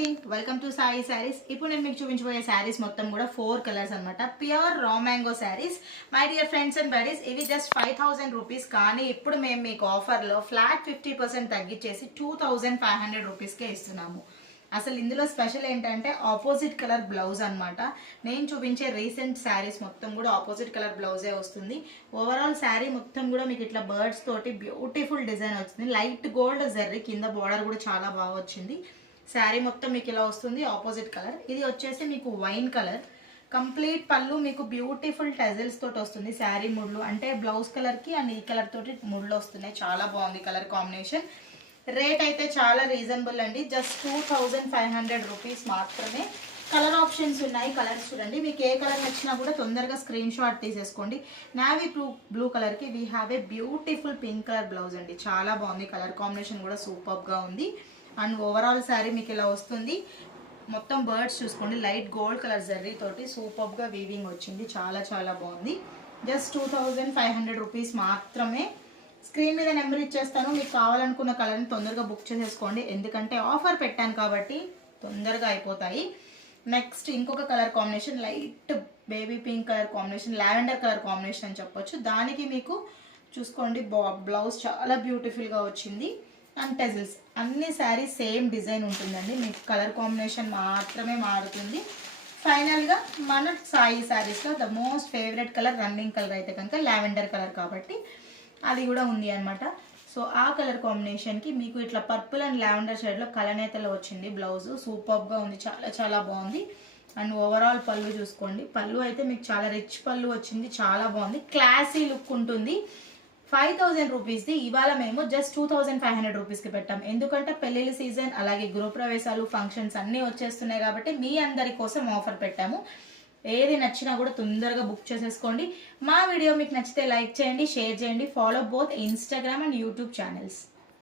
అండి, welcome to Sai saris. ఇప్పుడు నేను మీకు చూపించబోయే శారీస్ మొత్తం కూడా 4 కలర్స్ అనమాట. Pure raw mango saris. My dear friends and buddies, ఇవి జస్ట్ 5000 రూపీస్. కానీ ఇప్పుడు మేము మీకు ఆఫర్లో ఫ్లాట్ 50% తగ్గించేసి 2500 రూపీస్కే ఇస్తున్నాము. అసలు ఇందులో స్పెషల్ ఏంటంటే ఆపోజిట్ కలర్ బ్లౌజ్ అనమాట. నేను చూపించే రీసెంట్ శారీస్ మొత్తం కూడా ఆపోజిట్ కలర్ బ్లౌజే వస్తుంది. ఓవరాల్ శారీ మొత్తం కూడా మీకు ఇట్లా బర్డ్స్ తోటి బ్యూటిఫుల్ డిజైన్ వచ్చింది. లైట్ గోల్డ్ జర్రీ కింద బార్డర్ కూడా చాలా బాగా వచ్చింది. శారీ మొత్తం మీకు ఇలా వస్తుంది ఆపోజిట్ కలర్. ఇది వచ్చేసి మీకు వైన్ కలర్. కంప్లీట్ పళ్ళు మీకు బ్యూటిఫుల్ టెజల్స్ తోటి వస్తుంది. శారీ ముళ్ళు అంటే బ్లౌజ్ కలర్కి అండ్ ఈ కలర్ తోటి ముళ్ళు వస్తున్నాయి. చాలా బాగుంది కలర్ కాంబినేషన్. రేట్ అయితే చాలా రీజనబుల్ అండి, జస్ట్ 2500 రూపీస్ మాత్రమే. కలర్ ఆప్షన్స్ ఉన్నాయి, కలర్స్ చూడండి. మీకు ఏ కలర్ నచ్చినా కూడా తొందరగా స్క్రీన్ షాట్ తీసేసుకోండి. నావీ బ్లూ కలర్కి we have a beautiful pink colour blouse అండి. చాలా బాగుంది, కలర్ కాంబినేషన్ కూడా సూపర్గా ఉంది. అండ్ ఓవరాల్ శారీ మీకు ఇలా వస్తుంది. మొత్తం బర్డ్స్ చూసుకోండి, లైట్ గోల్డ్ కలర్ జర్రీ తోటి సూపర్గా వీవింగ్ వచ్చింది. చాలా చాలా బాగుంది. జస్ట్ 2500 రూపీస్ మాత్రమే. స్క్రీన్ మీద నెంబర్ ఇచ్చేస్తాను, మీకు కావాలనుకున్న కలర్ని తొందరగా బుక్ చేసేసుకోండి. ఎందుకంటే ఆఫర్ పెట్టాను కాబట్టి తొందరగా అయిపోతాయి. నెక్స్ట్ ఇంకొక colour combination, light baby pink colour combination, lavender colour combination అని చెప్పొచ్చు. దానికి మీకు చూసుకోండి బ్లౌజ్ చాలా బ్యూటిఫుల్గా వచ్చింది. అండ్ టెజిల్స్ అన్ని శారీస్ సేమ్ డిజైన్ ఉంటుందండి, మీకు కలర్ కాంబినేషన్ మాత్రమే మారుతుంది. ఫైనల్గా మన సాయి శారీస్లో the most favourite colour running colour అయితే కనుక లావెండర్ కలర్ కాబట్టి అది కూడా ఉంది అనమాట. సో ఆ కలర్ కాంబినేషన్కి మీకు ఇట్లా పర్పుల్ అండ్ లావెండర్ షేడ్లో కలనేతలో వచ్చింది బ్లౌజ్. సూపర్గా ఉంది, చాలా చాలా బాగుంది. అండ్ ఓవరాల్ పళ్ళు చూసుకోండి, పళ్ళు అయితే మీకు చాలా రిచ్ పళ్ళు వచ్చింది. చాలా బాగుంది, క్లాసీ లుక్ ఉంటుంది. 5000 రూపీస్ది ఇవాళ మేము జస్ట్ 2500 రూపీస్కి పెట్టాం. ఎందుకంటే పెళ్ళిళ్ళ సీజన్ అలాగే గృహప్రవేశాలు ఫంక్షన్స్ అన్నీ వచ్చేస్తున్నాయి కాబట్టి మీ అందరి కోసం ఆఫర్ పెట్టాము. ఏది నచ్చినా కూడా తొందరగా బుక్ చేసేసుకోండి. మా వీడియో మీకు నచ్చితే లైక్ చేయండి, షేర్ చేయండి, follow both Instagram and YouTube channels.